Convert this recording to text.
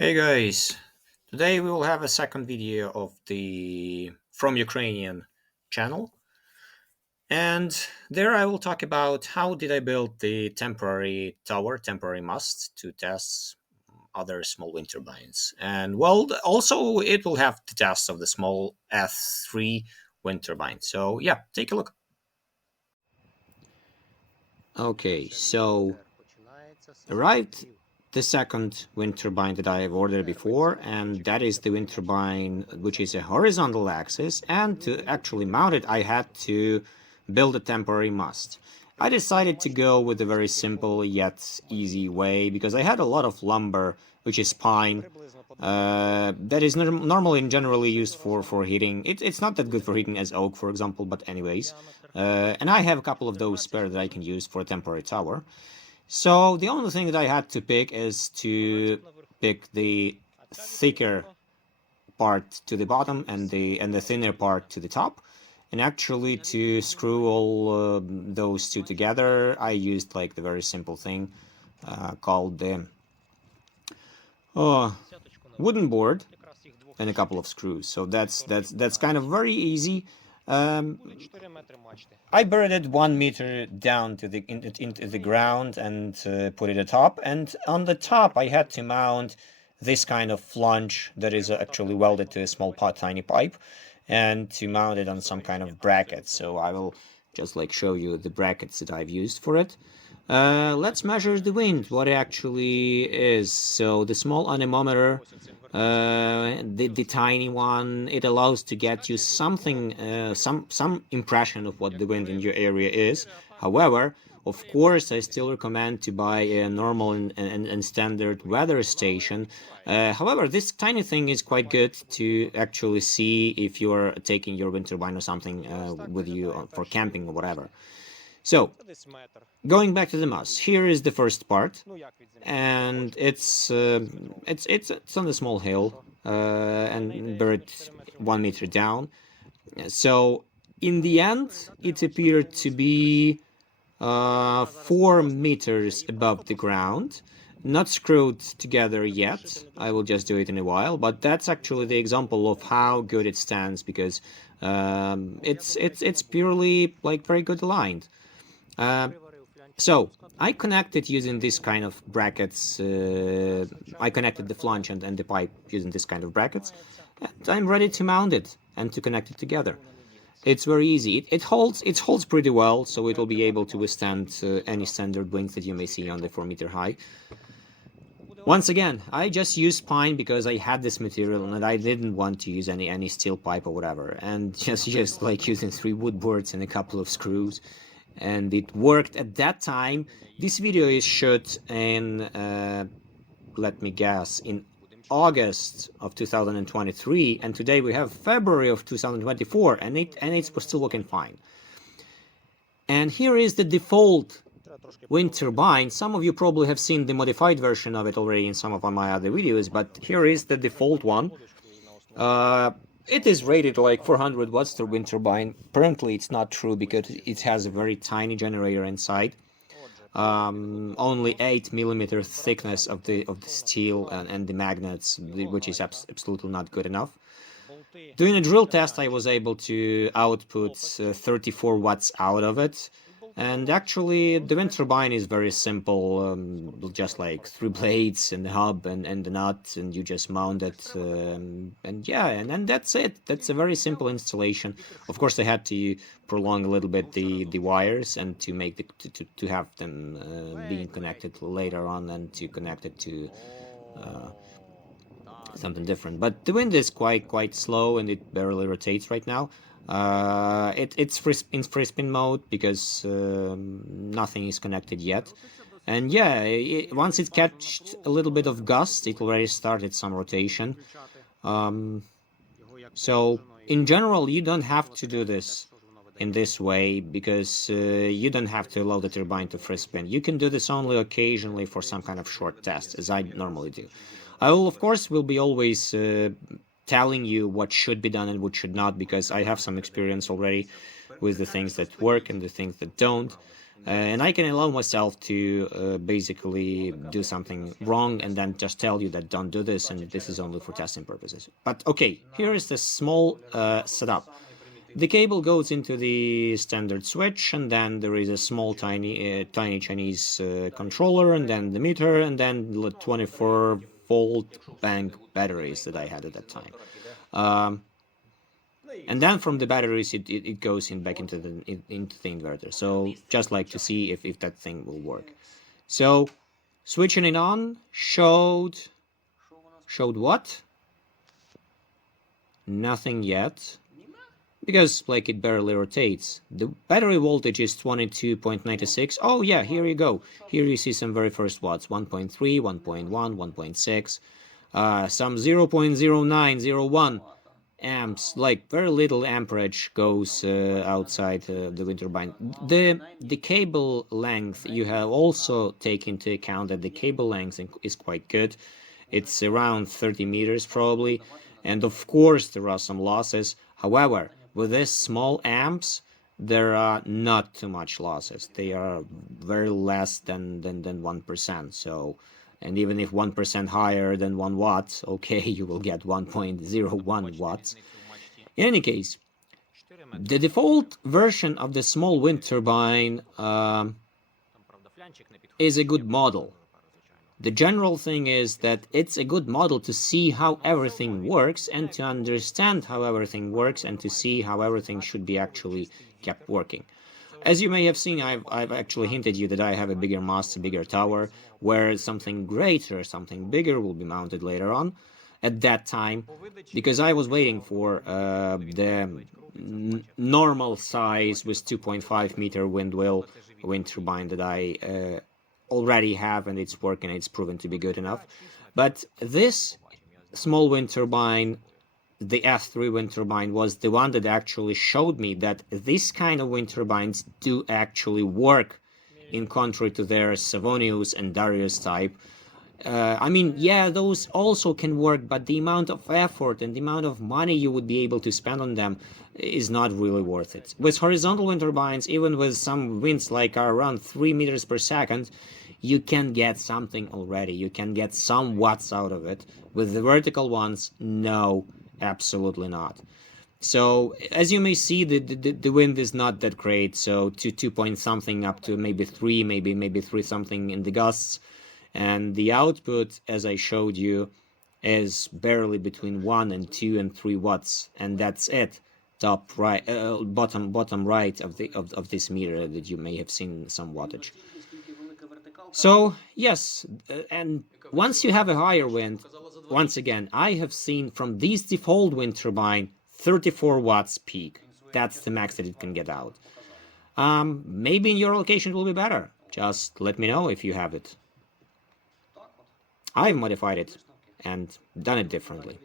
Hey guys, today we will have a second video of the from Ukrainian channel, and there I will talk about how did I build the temporary tower, temporary mast to test other small wind turbines. And well, also it will have the test of the small S3 wind turbine. So yeah, take a look. Okay, so arrived the second wind turbine that I have ordered before, and that is the wind turbine which is a horizontal axis, and to actually mount it I had to build a temporary mast. I decided to go with a very simple yet easy way because I had a lot of lumber which is pine that is normally and generally used for heating. It's not that good for heating as oak, for example, but anyways. And I have a couple of those spare that I can use for a temporary tower. So the only thing that I had to pick is to pick the thicker part to the bottom and the thinner part to the top. And actually to screw all those two together, I used like the very simple thing called the wooden board and a couple of screws. So that's kind of very easy. I buried it 1 meter down to into the ground and put it atop. And on the top, I had to mount this kind of flange that is actually welded to a small tiny pipe, and to mount it on some kind of bracket. So I will just like show you the brackets that I've used for it. Let's measure the wind, what it actually is. So the small anemometer, the tiny one, it allows to get you something, some impression of what the wind in your area is. However, of course, I still recommend to buy a normal and standard weather station. However, this tiny thing is quite good to actually see if you are taking your wind turbine or something with you for camping or whatever. So, going back to the mast, here is the first part, and it's on a small hill and buried 1 meter down. So, in the end, it appeared to be 4 meters above the ground, not screwed together yet. I will just do it in a while, but that's actually the example of how good it stands because it's purely like very good aligned. So I connected using this kind of brackets. I connected the flange and the pipe using this kind of brackets, and I'm ready to mount it and to connect it together. It's very easy. It holds pretty well, so it will be able to withstand any standard winds that you may see on the 4 meter high. Once again, I just used pine because I had this material and I didn't want to use any steel pipe or whatever, and just like using 3 wood boards and a couple of screws, and it worked at that time. This video is shot in let me guess, in August of 2023, and today we have February of 2024, and it's still looking fine. And here is the default wind turbine. Some of you probably have seen the modified version of it already in some of my other videos, but here is the default one. It is rated like 400 watts to wind turbine. Apparently it's not true because it has a very tiny generator inside. Only 8 mm thickness of the steel and the magnets, which is absolutely not good enough. Doing a drill test, I was able to output 34 watts out of it. And actually, the wind turbine is very simple, just like 3 blades and the hub and the nut, and you just mount it, and yeah, and that's it. That's a very simple installation. Of course, I had to prolong a little bit the wires and to make to have them being connected later on and to connect it to something different. But the wind is quite slow and it barely rotates right now. It's in free spin mode because nothing is connected yet. And yeah, once it catched a little bit of gust, it already started some rotation. So in general, you don't have to do this in this way because you don't have to allow the turbine to free spin. You can do this only occasionally for some kind of short test, as I normally do. I will, of course, will be always telling you what should be done and what should not, because I have some experience already with the things that work and the things that don't. And I can allow myself to basically do something wrong and then just tell you that don't do this and this is only for testing purposes. But okay, here is the small setup. The cable goes into the standard switch, and then there is a small tiny Chinese controller, and then the meter, and then the 24-volt bank batteries that I had at that time. And then from the batteries it goes back into the inverter. So just like to see if that thing will work. So switching it on showed what? Nothing yet, because like it barely rotates. The battery voltage is 22.96. Oh yeah, here you go. Here you see some very first watts: 1.3, 1.1, 1.6, some 0.0901 amps. Like very little amperage goes outside the wind turbine. The cable length, you have also taken into account that the cable length is quite good. It's around 30 meters probably, and of course there are some losses. However, with these small amps, there are not too much losses. They are very less than 1%. So, and even if 1% higher than 1 watt, okay, you will get 1.01 watts. In any case, the default version of the small wind turbine is a good model. The general thing is that it's a good model to see how everything works and to understand how everything works and to see how everything should be actually kept working. As you may have seen, I've actually hinted you that I have a bigger mast, a bigger tower, where something greater, something bigger will be mounted later on at that time, because I was waiting for the normal size with 2.5 meter wind turbine that I already have, and it's working, it's proven to be good enough. But this small wind turbine, the S3 wind turbine, was the one that actually showed me that this kind of wind turbines do actually work, in contrary to their Savonius and Darius type. I mean, yeah, those also can work, but the amount of effort and the amount of money you would be able to spend on them is not really worth it. With horizontal wind turbines, even with some winds like are around 3 meters per second, you can get something already. You can get some watts out of it. With the vertical ones, no, absolutely not. So as you may see, the wind is not that great. So to 2 point something up to maybe 3, maybe 3 something in the gusts. And the output, as I showed you, is barely between 1 and 2 and 3 watts, and that's it. Top right, bottom right of this meter that you may have seen some wattage. So yes, and once you have a higher wind, once again, I have seen from this default wind turbine 34 watts peak. That's the max that it can get out. Maybe in your location it will be better. Just let me know if you have it. I've modified it and done it differently.